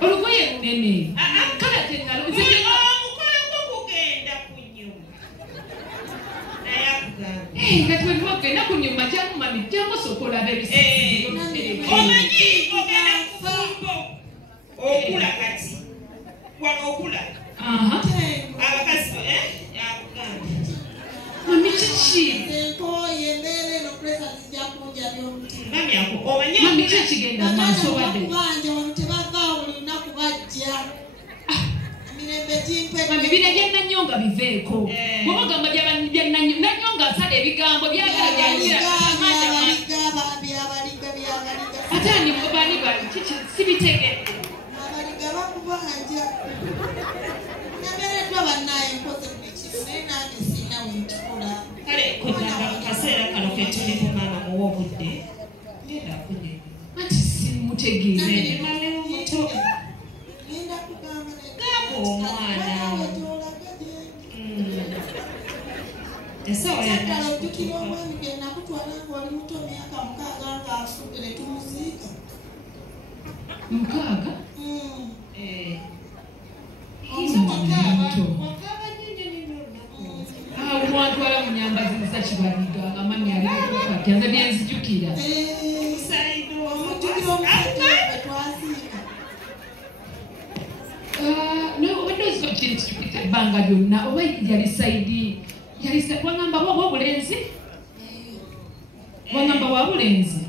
olugoye lunene kala tenalo omukolo gugenda ku nnyuma naye akugamba kati wegenda ku nnyuma kyangu mami kyangu sokola bebisi omanyi ogenda ku fumbo okula kati wano okula abakazi akugamba mami kiki mami kyekigenda maaso wadde mami bina byannanyonga biveeko bwobagamba nanyonga asala ebigambo byagala byanjira ate ani bani bali kiki sibitegedde kale kugamba mu kaseera kano ketulimu maama muwa obudde genda kunye anti simutegeere muto gamba omwana esawa mukaaga mwatwala mu nyamba zisa kibaliganga mami aliakyanza byenzijukira ebbanga lyonna oba yali saidi wagamba wa bulenzi wagamba wa bulenzi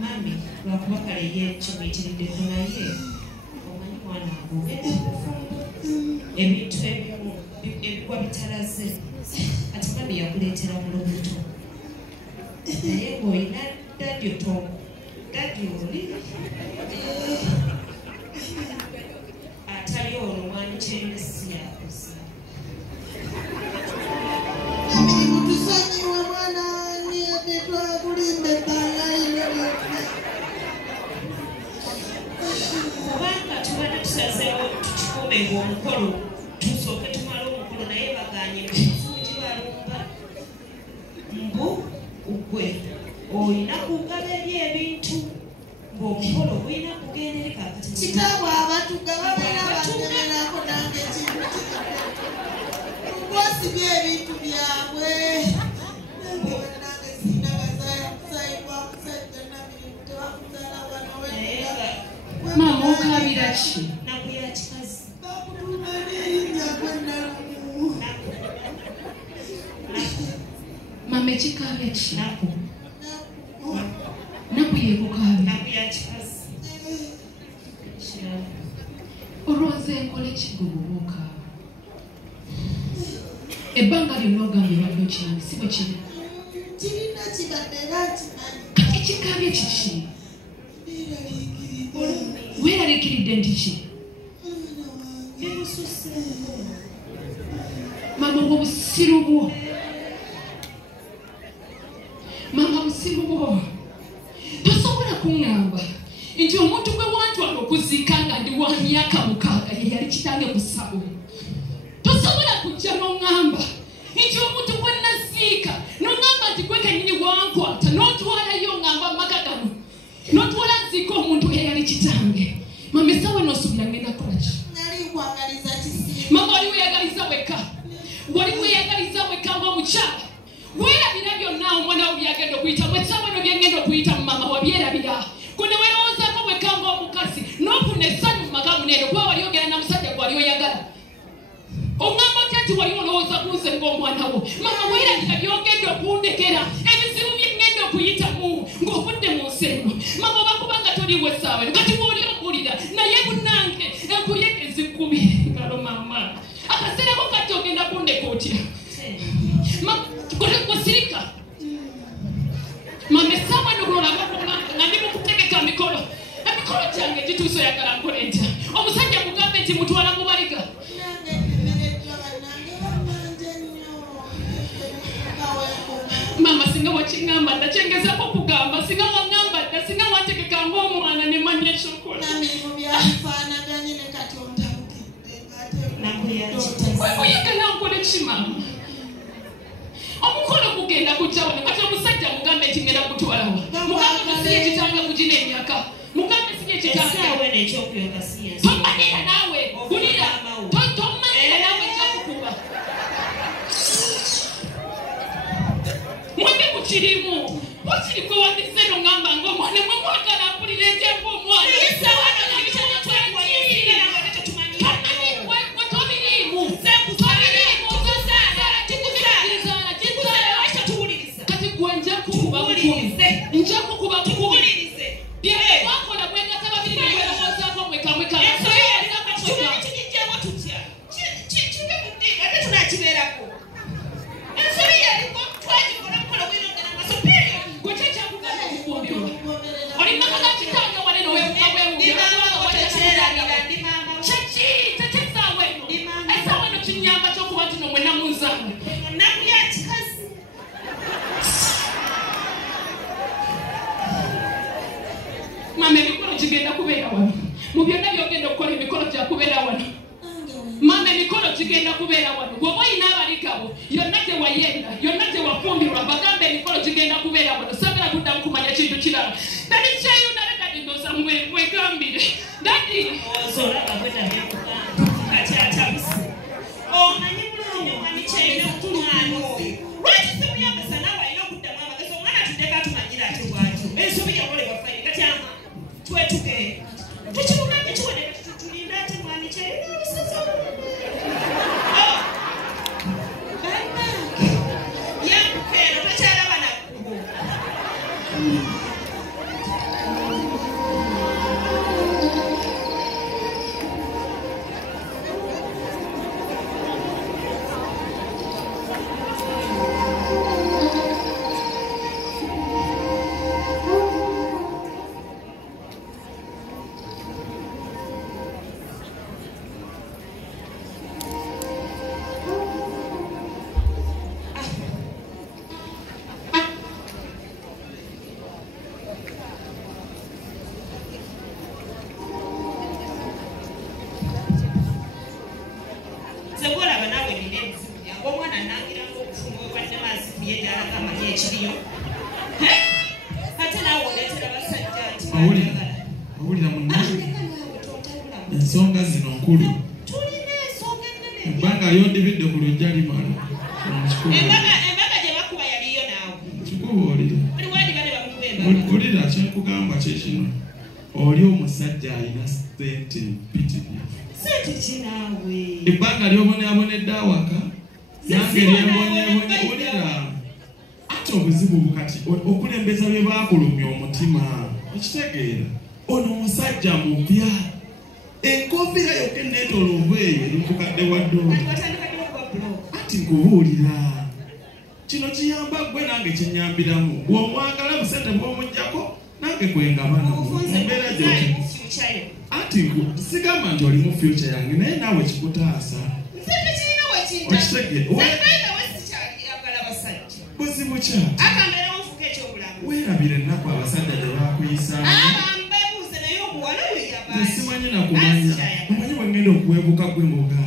mami lwakuba kale yekimuyitiriddeko naye omanyi mwana agogenda kufumba ebintu ebimu ebigwa bitalaze ati mami yakuleetera mu lubuto naye ng'olina dadyo dadyo oli atali olwo mwani kyembesi yakuza kubanga tubadde tusazeewo tukikuume omukolo tusooke tumale omukolo naye baganye tibalumba mbu gwe olina kugaba eri ebintu ng'omukolo gulina kugendere kakati kitaabwe abatugaba bana bangemerako nange kintu kwasibya ebintu byabwe nange banange sina bazaaya kusayibwa musajja nabirimu tebakuzaala bana maama okabira ki naku ya kikazi bakutuma n'erinnya gwennalumu maama ekikaabya ki naku naku yeekukaabya naku ya kikazi olwoza enkola ekigulubuuka ebbanga lyonna ogambye badde okimanyi si bwe kiri kirina kibadde era nkimanyi kati ekikaabya kiki weeraliikiridde nti ki maama obusiru bwo maama busiru bwo tosobola kuŋŋamba nti omuntu gwe wantwala okuziika nga ndi wa myaka 6 ye yali kitange ku ssabo tosobola kujja n'oŋŋamba nti omuntu gwe naziika n'oŋŋamba nti gwe kennyini wankwata n'otwalayo ŋŋamba maka gano n'otwala nziika omuntu eyali kitange mama essaawa n'osubira ngenda kolaki nali nkwagaliza kisi mama wali weyagaliza weka ng'omukyala weerabira byonna omwana wo byagenda okuyitamu essaawa no byagenda okuyitamu mama wabyerabira kune weerowoozako weka ng'omukazi n'ofuna essanyu mu maka muneero kuba wali ogera na musajja gwali oyagala oŋŋamba otya nti wali olowooza kunze ng'omwana wo mama we sawa kati woli okulira naye bunange enkuyege zikubiri ngalo mama akasera ko katogenda kundekotya kusirika mame sawa ndogola ngandi mukutegeka mikolo emikolo gyange gituuso yagala nkole ntya omusajja mugambe nti mutwala mubalika mama singa wakingamba ndakyengezako kugamba singa wangamba dda singa wategeka ng'omwana ne manya ekyokola oyagala nkole ki mama omukolo gugenda kujjawo ne kati omusajja mugambe nti ngenda kutwalawo mugambe musiye ekitanga kugina emyaka mugambe siye ekitanga tomanira naawe gulira tomanira naawe kyakukuba mwenge mukirimu wakiri kwe wandise nongamba ng'omwana mwe mwagala mpulira enjemba omwana njaku kuba kuwulirize bye wakola bwenga tababiri bwera mozako mweka enso yalina katoka kijijjemo tutya kibe kudinga ate tunakibeerako enso yaliko twagikola mukola bwirondera masoperi gwekyekya kugamba okukumbirwa oli makaga kitanga wale kyeki tetezaawo eno esaawo eno kinyamba kyokuba tino mwena munzange nakulya kikazi mama emikolo gigenda kubeera wano mu byonna byogenda okukola emikolo gya kubeera wano mama emikolo gigenda kubeera wano bw'oba oyina abalikabo yonna gye wayenda yonna gye wafumbirwa bagambe emikolo gigenda kubeera wano sagala kuddamu kumanya kintu kirala dadi kyeyuna lekadi ndoza mwegambire dadi omanyi bulungi omwami kyeyina kutumwana oyo lwaki semuyambasa naawe alina okuddamu amagezi omwana tuddeko atumanyira ate bwatyo ensobi yakolebwa faire kati ama twetuke tukimugambe kiwoneka tulinda ate mwami kyeyina obusaza yakukeeno takyalaba nakkubo awulira munnaye ensonga zino nkulu ebbanga lyondibidde ku lujja limala embaga gye bakuba yaliyo naawe kikuba olira kyenkugamba kyekino oli omusajja alina sente mpitirivu sente kinaawe ebbanga lyobonabonedde awaka nange lyembonyebonye olira ate obuzibu bukati okulembeza bye bakulumya omutima okitegeera ono omusajja mupya enkofiira yokka eneetooloovu eyo erimukadde wa ddoola ati nkubuulira kino kiyamba gwe nange kinyambiramu bw'omwagala busente bw'omuggyako nange kwengabana mumbeera gyoti ati sigamba nti oli mu future yange naye naawe kikutaasa buzibu kya weerabira ennaku abasajja gye bakuyisaamu simanyi nakumanya omanyi bwe ngenda okuwebuka gwe mboga